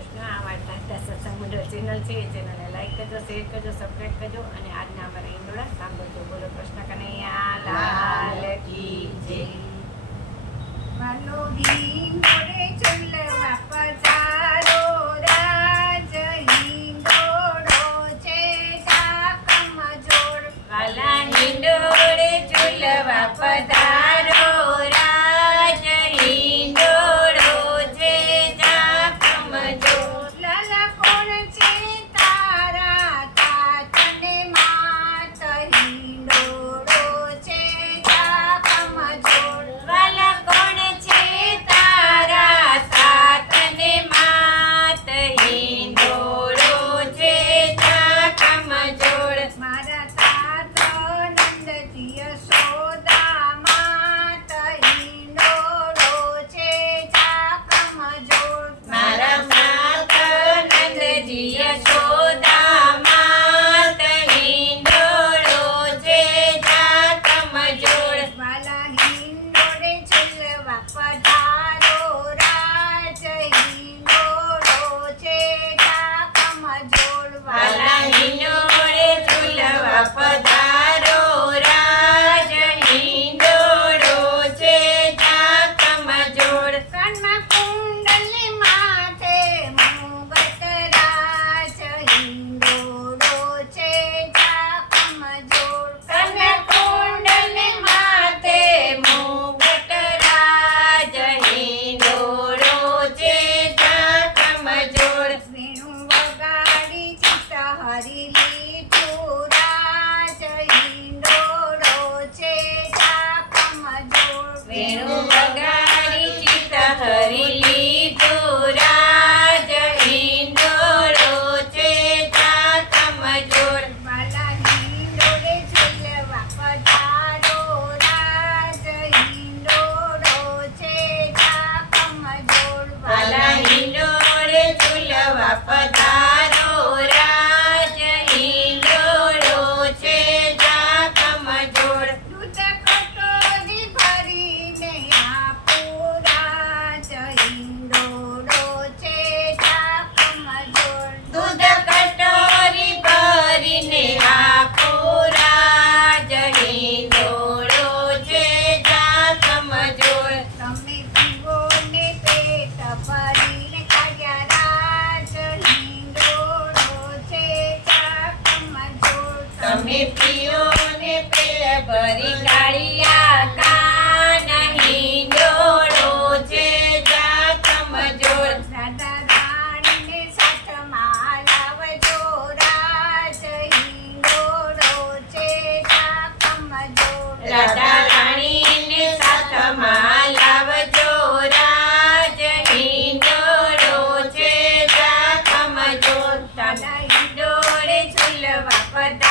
કૃષ્ણ. આ વાર્તા સત્સંગ મંડળ ચેનલ છે, એ ચેનલને લાઈક કરજો, શેર કરજો, સબસ્ક્રાઈબ કરજો અને આજના અમારા ઈંડોળા સાંભળજો. બોલો કૃષ્ણ કનૈયા લાલ કી જય. વાલો હિંડોળે ચૂલવા પધારો, રાજ હિંડોળો છે ઢાકમ જોડ. વાલા હિંડોળે ઝૂલવા પધારો, રાજ હિંડોળો છે ઢાકમ જોડ. લાલા કોણ છે તારા તાત ને માત, હિંડોળો છે ઢાકમ જોડ. વાલા કોણ છે તારા સાત ને માત, હિંડોળો છે ઢાકમ જોડ. મારા તાત નંદજી યશોદા માત, હિંડોળો છે ઢાકમ જોડ. મારા માત નંદજી યશોદા માત, હિંડોળો છે ઢાકમ જોડ. વાલા હિંડોળે ઝૂલવા પધારો, રાજ હિંડોળો છે ઢાકમ જોડ. વાલા હિંડોળે ઝૂલવા પધારો, રાજ હિંડોળો છે ઢાકમ જોડ. કાનમાં કુંડલી માથે મુગટ રાજ, હિંડોળો છે ઢાકમ જોડ. કન્યા કુંડલ માથે મુગટ રાજ, હિંડોળો છે ઢાકમ જોડ. વેણુ વગાડી ચિત્ત હરી લીધું, રાજ હિંડોળો છે ઢાકમ જોડ. વેણુ વગાડી ચિત્ત હરી લીધું, રાજ હિંડોળો છે ઢાકમ જોડ. વાલા હિંડોળે ઝૂલવા પધારો, રાજ હિંડોળો છે ઢાકમ જોડ. વાલા હિંડોળે ઝૂલવા પધારો, રાજ હિંડોળો છે ઢાકમ જોડ. દૂધ કટોરી ભરીને આપું, રાજ હિંડોળો છે ઢાકમ જોડ. દૂધ કટોરી ભરીને આપો, રાજ હિંડોળો છે ઢાકમ જોડ. તમે પીવો ને પેટ ભરીને ખાયા, રાજ હિંડોળો છે ઢાકમ જોડ. તમે પીઓ ને પેટ ભરી ગાળિયા, કાન હિંડોળો છે ઢાકમ જોડ. રાધા રાણીને સાથમાં લાવજો, રાજ હિંડોળો છે ઢાકમ જોડ. રાધા રાણીને સાથમાં લાવજો, રાજ હિંડોળો છે ઢાકમ જોડ. દાદા હિંડોળે ઝૂલવા પધારો,